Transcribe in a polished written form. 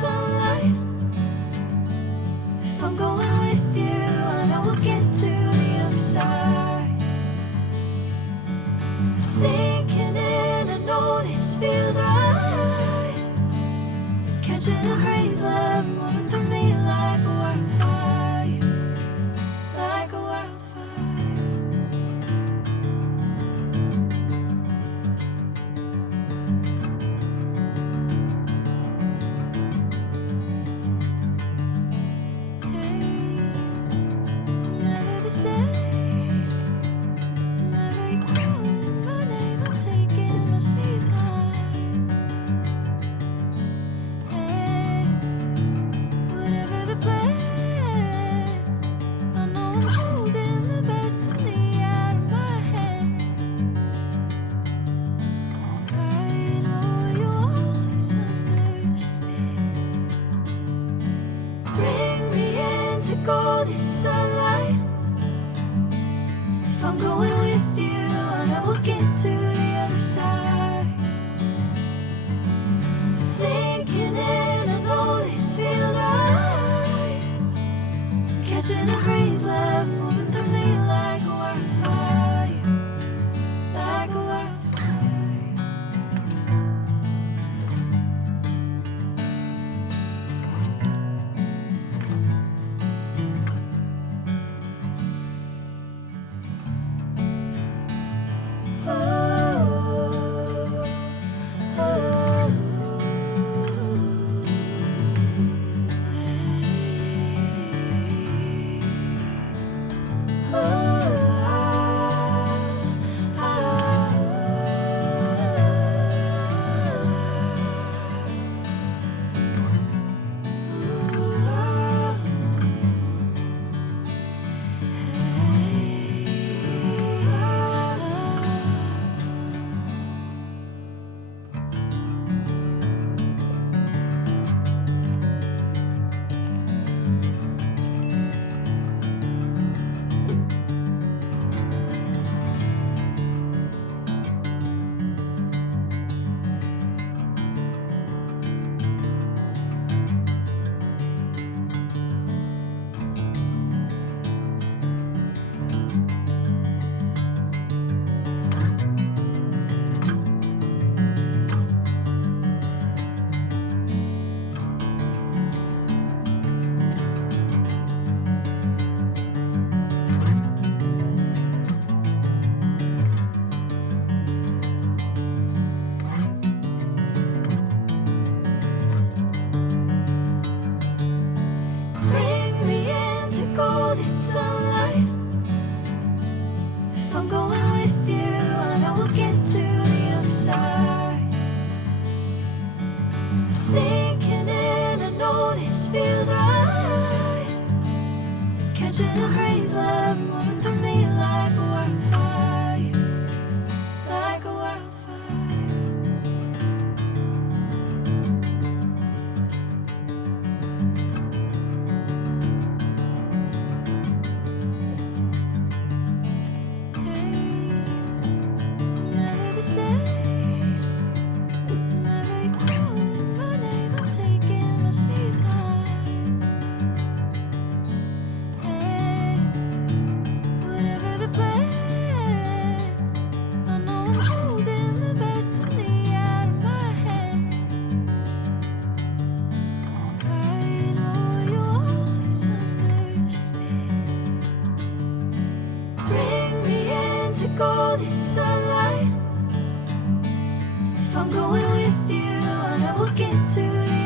sunlight. If I'm going with you, I know we'll get to the other side. Sinking in, I know this feels right. Catching a crazy love, moving through me like a wildfire, like a wildfire. Golden sunlight. If I'm going with you, I know we'll get to the other side. Sinking in, I know this feels right. Catching a crazy love, moving through me like a wildfire, like a wildfire. Sunlight. If I'm going with you, I know we'll get to the other side. Sinking in, I know this feels right. Catching a crazy love, moving through me like a wildfire, like a wildfire. Golden sunlight. If I'm going with you, I know we'll get to